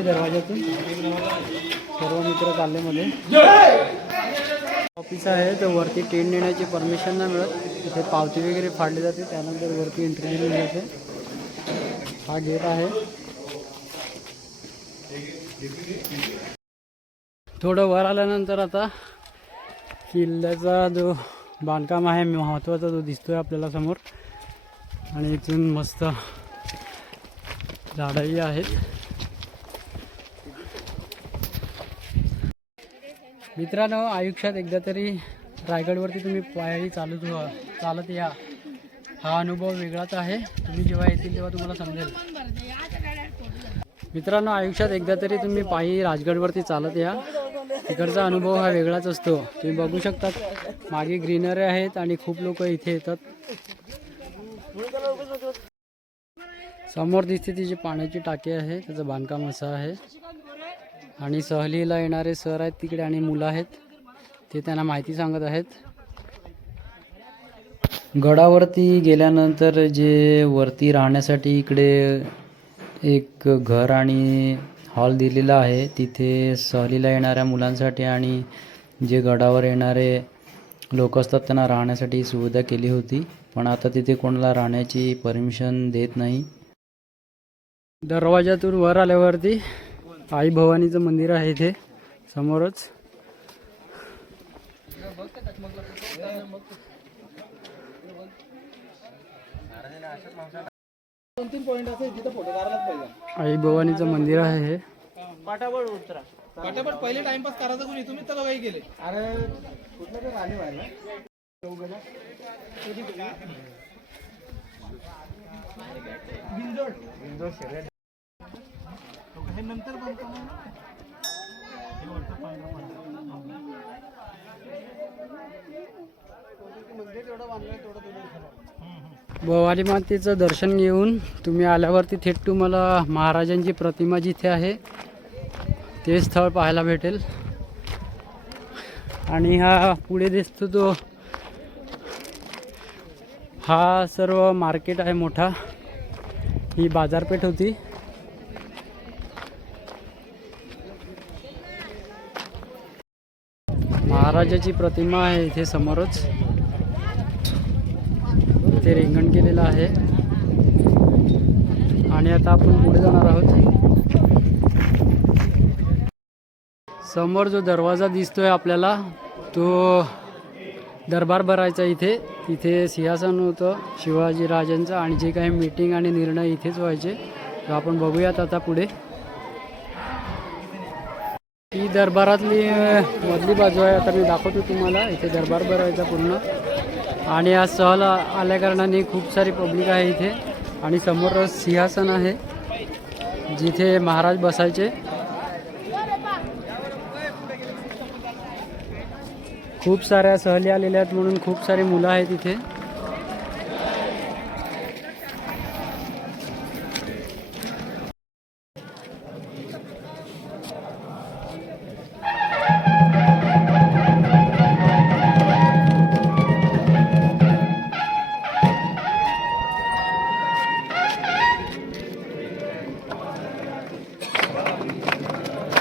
मी दरवाजातून सर्व मित्र चाललेमध्ये. ऑफिस आहे तर वरती टेंट नेण्याची परमिशन नाही मिळत. इथे पावती वगैरे फाडली जाते त्यानंतर वरती एंट्री दिली जाते. हा गेट आहे. थोडं वर आल्यानंतर आता किल्ल्याचा जो बांधकाम आहे महत्त्वाचा जो दिसतोय आपल्याला समोर. आणि इथून मस्त झाडंही आहेत. मित्रांनो आयुष्यात एकदा तरी रायगडवरती तुम्ही पायरी चालत हो- चालत या. हा अनुभव वेगळाच आहे. तुम्ही जेव्हा येतील तेव्हा तुम्हाला समजेल. मित्रांनो आयुष्यात एकदा तरी तुम्ही पायी राजगडवरती चालत या. तिकडचा अनुभव हा वेगळाच असतो. तुम्ही बघू शकता मागे ग्रीनरी आहेत आणि खूप लोक इथे येतात. समोर दिसते ती जी पाण्याची टाकी आहे त्याचं बांधकाम असं आहे. आणि सहलीला येणारे सर आहेत तिकडे आणि मुलं आहेत. ते त्यांना माहिती सांगत आहेत. गडावरती गेल्यानंतर जे वरती राहण्यासाठी इकडे एक घर आणि हॉल दिलेला आहे. तिथे सहलीला येणाऱ्या मुलांसाठी आणि जे गडावर येणारे लोक असतात त्यांना राहण्यासाठी सुविधा केली होती. पण आता तिथे कोणाला राहण्याची परमिशन देत नाही. दरवाजातून वर आल्यावरती आई भवानीचं मंदिर आहे इथे समोरच. आई भवानीचं मंदिर आहे हे. पाटापट उतरा. पाटापट पहिले टाइमपास करायचं कोणी? तुम्ही तर काही केले अरे कुठलं तर आले व्हायला हे नंतर बनतो ना. हे भवानी मातेचं दर्शन घेऊन तुम्ही आल्यावरती थेट तुम्हाला महाराजांची प्रतिमा जिथे आहे ते स्थळ पाहायला भेटेल. आणि हा पुढे दिसतो तो हा सर्व मार्केट आहे मोठा. ही बाजारपेठ होती. महाराजाची प्रतिमा आहे इथे समोरच. इथे रिंगण केलेलं आहे. आणि आता आपण पुढे जाणार आहोत. समोर जो दरवाजा दिसतोय आपल्याला तो दरबार भरायचा इथे. तिथे सिंहासन होतं शिवाजी राजांचं आणि जे काही मीटिंग आणि निर्णय इथेच व्हायचे. तर आपण बघूयात आता पुढे. दरबारातली मधली बाजू आहे आता मी दाखवतो तुम्हाला. इथे दरबार भरायचा पूर्ण. आणि आज सहल आल्याकारणाने आल्या कारणाने खूप सारी पब्लिक आहे इथे. आणि समोर सिंहासन आहे जिथे महाराज बसायचे. खूप साऱ्या सहली आलेल्या आहेत म्हणून खूप सारी मुलं आहेत इथे.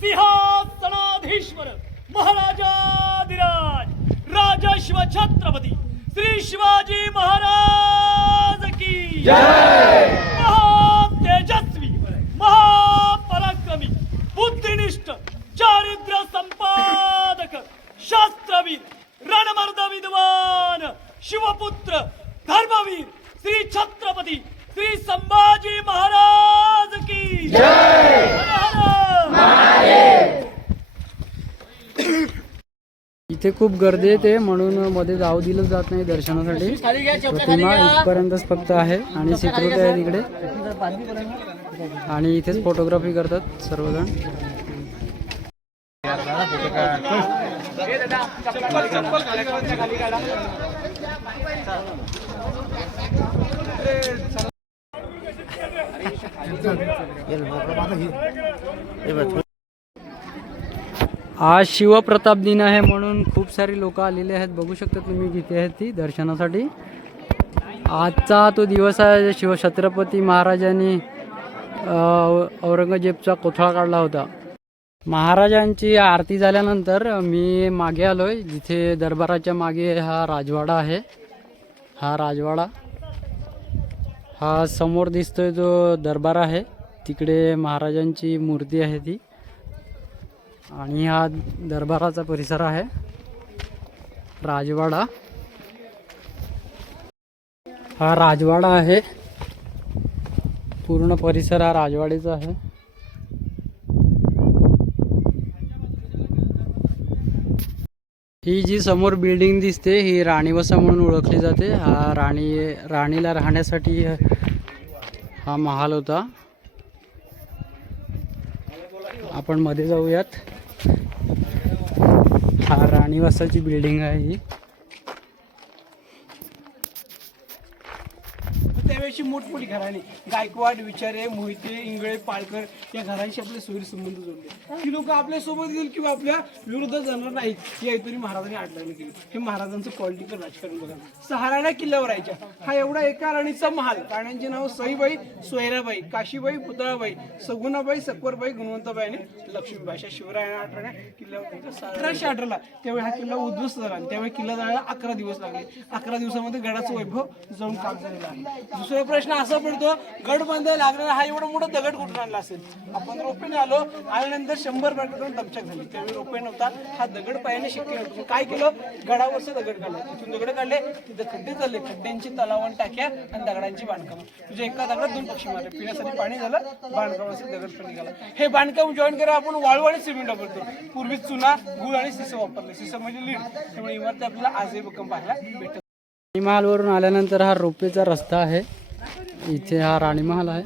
सिंहासनाधीश्वर महाराजाधिराज राजश्व छत्रपती श्री शिवाजी महाराज की जय! इथे खूप गर्दी येते म्हणून मध्ये जाऊ दिलं जात नाही दर्शनासाठी. प्रतिमा इथपर्यंतच फक्त आहे आणि सिक्युरिटी आहे तिकडे. आणि इथेच फोटोग्राफी करतात सर्वजण. आज शिवप्रताप दिन आहे म्हणून खूप सारी लोक आलेले आहेत. बघू शकता तुम्ही किती आहेत ती दर्शनासाठी. आजचा तो दिवस आहे शिवछत्रपती महाराजांनी औरंगजेबचा कोथळा काढला होता. महाराजांची आरती झाल्यानंतर मी मागे आलो आहे जिथे दरबाराच्या मागे हा राजवाडा आहे. हा राजवाडा हा समोर दिसतोय जो दरबार आहे. तिकडे महाराजांची मूर्ती आहे ती. आणि हा दरबाराचा परिसर आहे. राजवाडा. हा राजवाडा आहे. पूर्ण परिसर हा राजवाडीचा आहे. ही जी समोर बिल्डिंग दिसते ही राणीवसा म्हणून ओळखली जाते. हा राणी राणीला राहण्यासाठी हा महाल होता. आपण मध्ये जाऊयात. हा राणीवासाची बिल्डिंग आहे ही. अशी मोठमोठी घराणी. गायकवाड विचारे मोहिते इंगळे पाळकर या घरांशी आपले सोयी संबंध जोडले. ही लोक आपल्यासोबत किंवा आपल्या विरुद्ध जाणार नाहीत या हेतूने महाराजांनी आठवण केली. हे महाराजांचं पॉलिटिकल राजकारण बघा. सहाराण्या किल्ल्यावर राहायच्या. हा एवढा एका राणीचा महाल. राण्यांचे नाव सईबाई सोयराबाई काशीबाई पुतळाबाई सगुणाबाई सकवरबाई गुणवंताबाई आणि लक्ष्मीबाई अशा शिवरायांना आठवण्या किल्ल्यावर राहायच्या. अठराशे अठराला त्यावेळी हा किल्ला उद्ध्वस्त झाला आणि त्यावेळी किल्ला जायला अकरा दिवस लागले. अकरा दिवसामध्ये गडाचं वैभव जाऊन काम झालेलं आहे. दुसरा प्रश्न असा पडतो गड बांधायला लागणारा हा एवढा मोठा दगड कुठून आणला असेल? आपण रोपेने आलो आल्यानंतर शंभर मीटर दमचक झाली. त्यावेळी रोपे नव्हता. हा दगड पायाने शक्य होतो. काय केलं? गडावरचं दगड काढलं. तिथून दगड काढले तिथे खड्डे चालले. खड्ड्यांची तलावण टाक्या आणि दगडांची बांधकाम. तुझ्या म्हणजे एका दगडात दोन पक्षी मारले. पिण्यासाठी पाणी झालं बांधकामासाठी दगड पण निघाला. हे बांधकाम जॉईन करा आपण वाळू आणि सिमेंट वापरतो. पूर्वी चुना गुळ आणि सिसं वापरले. सिसं म्हणजे लीड. त्यामुळे इमारती आपल्याला आजही भूकंप पाहायला भेटत राणीमहालवरून आल्यानंतर हा रोपेचा रस्ता आहे. इथे हा राणी महाल आहे.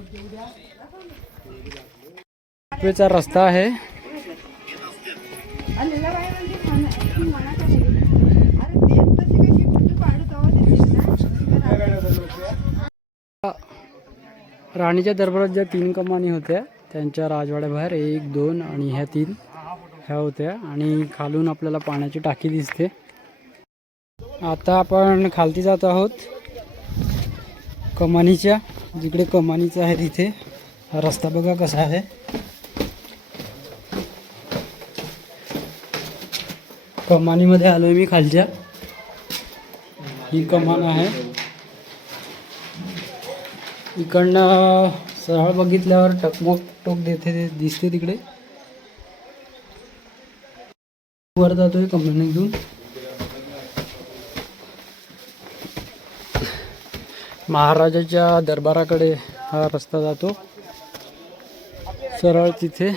रेल्वेचा रस्ता आहे. राणीच्या दरबारात ज्या तीन कमानी होत्या त्यांच्या राजवाड्याबाहेर एक दोन आणि ह्या तीन ह्या होत्या आणि खालून आपल्याला पाण्याची टाकी दिसते. आता आपण खालती जात आहोत कमानीच्या. जिकडे कमानीचं आहे तिथे. हा रस्ता बघा कसा आहे. कमानीमध्ये आलोय मी खालच्या. ही कमान आहे. इकडनं सरळ बघितल्यावर टकमोक टोक देते दिसते तिकडे. वर जातोय घेऊन महाराजाच्या दरबाराकडे हा रस्ता जातो. सरळ तिथे.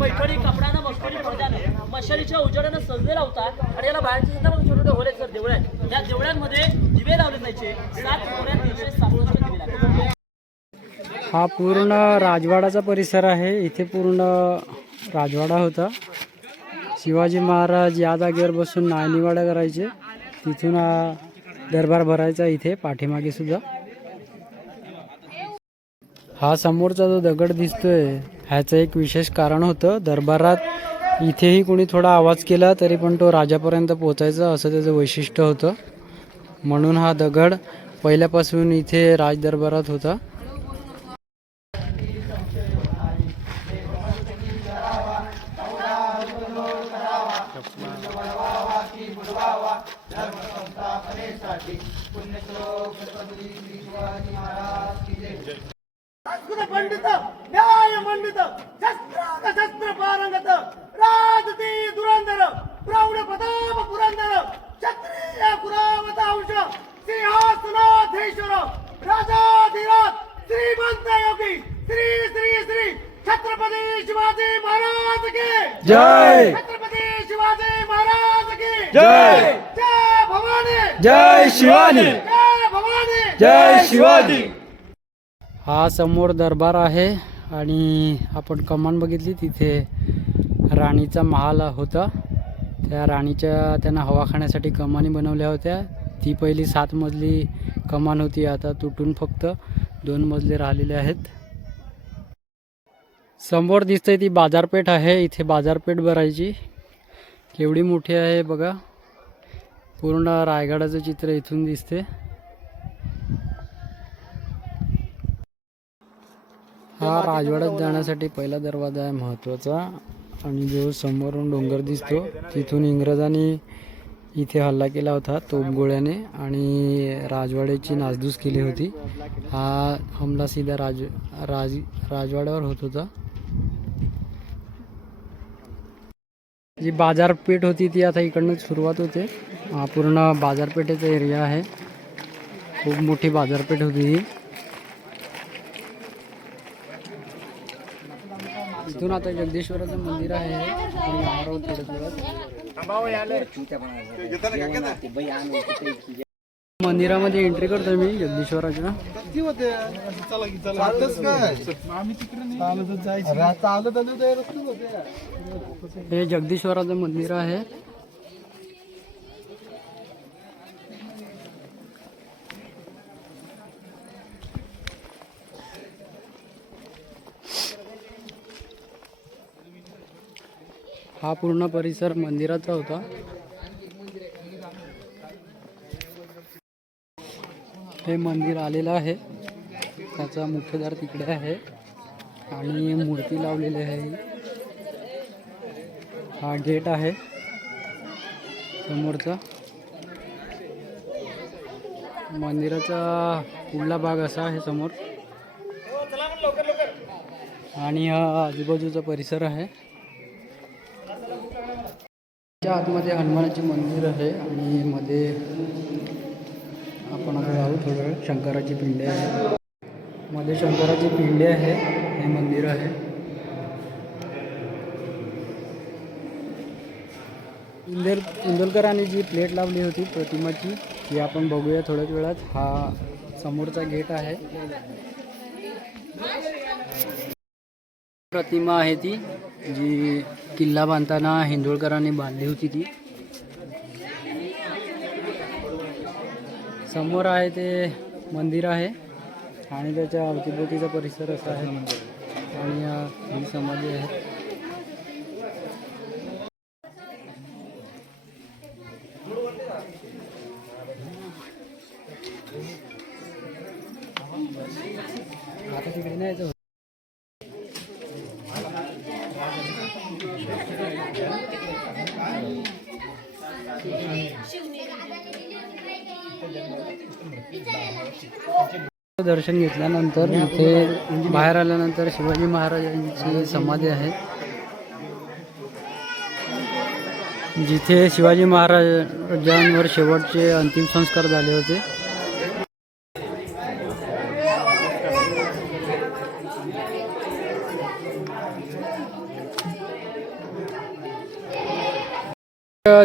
पैठणी कपड्यानं मस्करी पडद्यानं मशालीच्या उजेडानं सजलेला होता आणि याला बाहेरचे सुद्धा बघा छोटे होले सर देवळ आहेत या देवळांमध्ये दिवे लावले जायचे. सात कोऱ्यात तीनशे सासष्ट दिवे लागले हा पूर्ण राजवाडाचा परिसर आहे. इथे पूर्ण राजवाडा होता. शिवाजी महाराज या जागेवर बसून नायनिवाडा करायचे. तिथून दरबार भरायचा इथे पाठीमागे सुद्धा. हा समोरचा जो दगड दिसतोय ह्याचं एक विशेष कारण होतं. दरबारात इथेही कोणी थोडा आवाज केला तरी पण तो राजापर्यंत पोचायचा असं त्याचं वैशिष्ट्य होतं. म्हणून हा दगड पहिल्यापासून इथे राजदरबारात होता. संस्कृत पंडित न्याय मंडित शस्त्र शस्त्र पारंगत राजती दुरंदर प्रौढ प्रताप पुरंदर क्षत्रिय कुरावत अंश सिंहासनाधीश्वर राजाधिराज श्रीमंत योगी श्री श्री श्री छत्रपती शिवाजी महाराज के जय! छत्रपती शिवाजी महाराज की जय! जय भवानी! जय शिवाजी जय भवानी! जय शिवाजी हा समोर दरबार आहे आणि आपण कमान बघितली तिथे राणीचा महाल होता. त्या राणीच्या त्यांना हवा खाण्यासाठी कमानी बनवल्या होत्या. ती पहिली सात मजली कमान होती आता तुटून फक्त दोन मजले राहिलेले आहेत. समोर दिसतंय ती बाजारपेठ आहे इथे बाजारपेठ भरायची. केवढी मोठी आहे बघा. पूर्ण रायगडाचं चित्र इथून दिसते हा राजवाड्यात जाण्यासाठी पहिला दरवाजा आहे महत्त्वाचा. आणि जो समोरून डोंगर दिसतो तिथून इंग्रजांनी इथे हल्ला केला होता तोपगोळ्याने. आणि राजवाड्याची नासधूस केली होती. हा हमला सीधा राज राज राजवाड्यावर होत होता. जी बाजारपेठ होती ती आता इकडनंच सुरुवात होते. हा पूर्ण बाजारपेठेचा एरिया आहे. खूप मोठी बाजारपेठ होती ही. इथून आता जगदीश्वराचं मंदिर आहे. आणि मंदिरामध्ये एंट्री करतोय मी जगदीश्वराच्या. हे जगदीश्वराचं मंदिर आहे. हा पूर्ण परिसर मंदिराचा होता. हे मंदिर आलेलं आहे. त्याचा मुख्यद्वार तिकडे आहे. आणि मूर्ती लावलेली आहे. हा गेट आहे. समोरचा. मंदिराचा पुढला भाग असा आहे समोर. आणि हा आजूबाजूचा परिसर आहे. त्या आतमध्ये हनुमानाचे मंदिर आहे आणि मध्ये आपण आता जाऊ थोडं वेळ. शंकराची पिंडे आहे. मध्ये शंकराची पिंडे आहे. हे मंदिर आहे. इंदोल इंदोलकरांनी जी प्लेट लावली होती प्रतिमाची ती आपण बघूया थोड्याच वेळात. हा समोरचा गेट आहे. प्रतिमा आहे ती जी किल्ला बांधताना हिंदोळकरांनी बांधली होती ती. समोर आहे ते मंदिर आहे आणि त्याच्या अवतीभोवतीचा परिसर असा आहे. आणि ही समाधी आहे. दर्शन घेतल्यानंतर इथे बाहेर आल्यानंतर शिवाजी महाराजांची समाधी आहे. जिथे शिवाजी महाराजांवर शेवटचे अंतिम संस्कार झाले होते.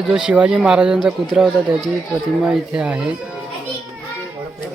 जो शिवाजी महाराजांचा कुत्रा होता त्याची प्रतिमा इथे आहे.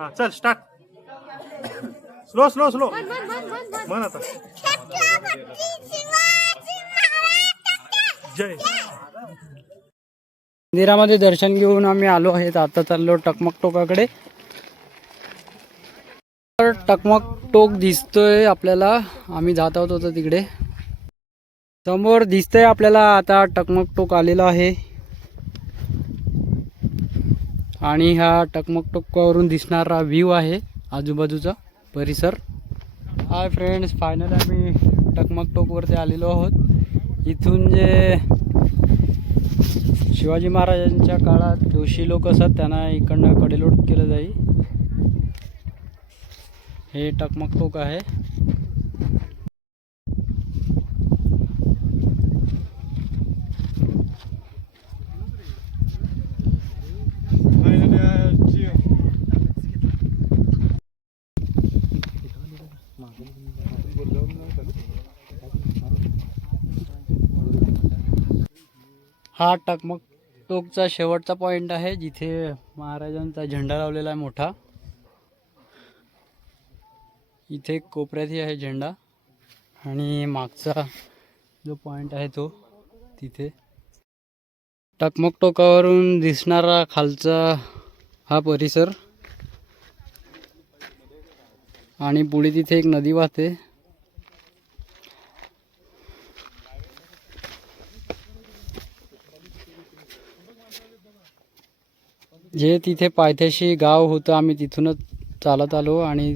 हा चल स्टार्ट स्लो स्लो स्लो म्हण आता. जय. मंदिरामध्ये दर्शन घेऊन आम्ही आलो आहेत आता चाललो टकमक टोकाकडे. तर टकमक टोक दिसतोय आपल्याला. आम्ही जात आहोत होतो तिकडे. समोर दिसतंय आपल्याला. आता टकमक टोक आलेला आहे. आणि हा टकमक टोकावरून दिसणारा व्ह्यू आहे आजूबाजूचा परिसर. हाय फ्रेंड्स फायनल आम्ही टकमक टोकवरती आलेलो आहोत. इथून जे शिवाजी महाराजांच्या काळात जोशी लोक असतात त्यांना इकडनं कडेलोट केलं जाईल हे टकमक टोक आहे. हा टकमक टोकचा शेवटचा पॉईंट आहे जिथे महाराजांचा झेंडा लावलेला आहे मोठा. इथे कोपऱ्यातही आहे झेंडा. आणि मागचा जो पॉईंट आहे तो तिथे. टकमक टोकावरून दिसणारा खालचा हा परिसर. आणि पुढे तिथे एक नदी वाहते. जे तिथे पायथ्याशी गाव होतं आम्ही तिथूनच चालत आलो आणि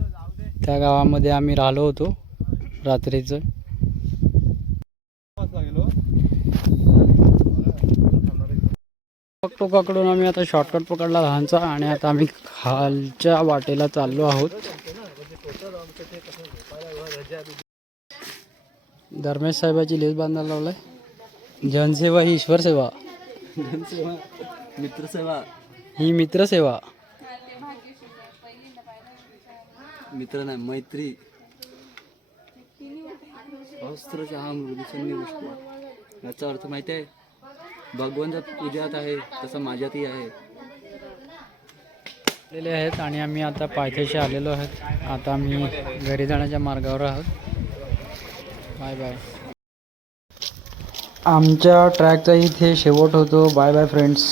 त्या गावामध्ये आम्ही राहिलो होतो रात्रीचं. टोकाकडून आम्ही आता शॉर्टकट पकडला लहानचा आणि आता आम्ही खालच्या वाटेला चाललो आहोत. धर्मेश साहेबाची लेस बांधायला लावलाय. जनसेवा ही ईश्वर सेवा. मित्रसेवा ही मित्रसेवा. मित्र नाही मैत्री. याचा अर्थ माहिती आहे भगवंत तुझ्यात आहे तसं माझ्यातही आहे. आलेले आहेत आणि आम्ही आता पायथ्याशी आलेलो आहोत. आता आम्ही घरी जाण्याच्या मार्गावर आहोत. Bye bye. आमच्या ट्रॅकचा इथे शेवट होतो. Bye bye friends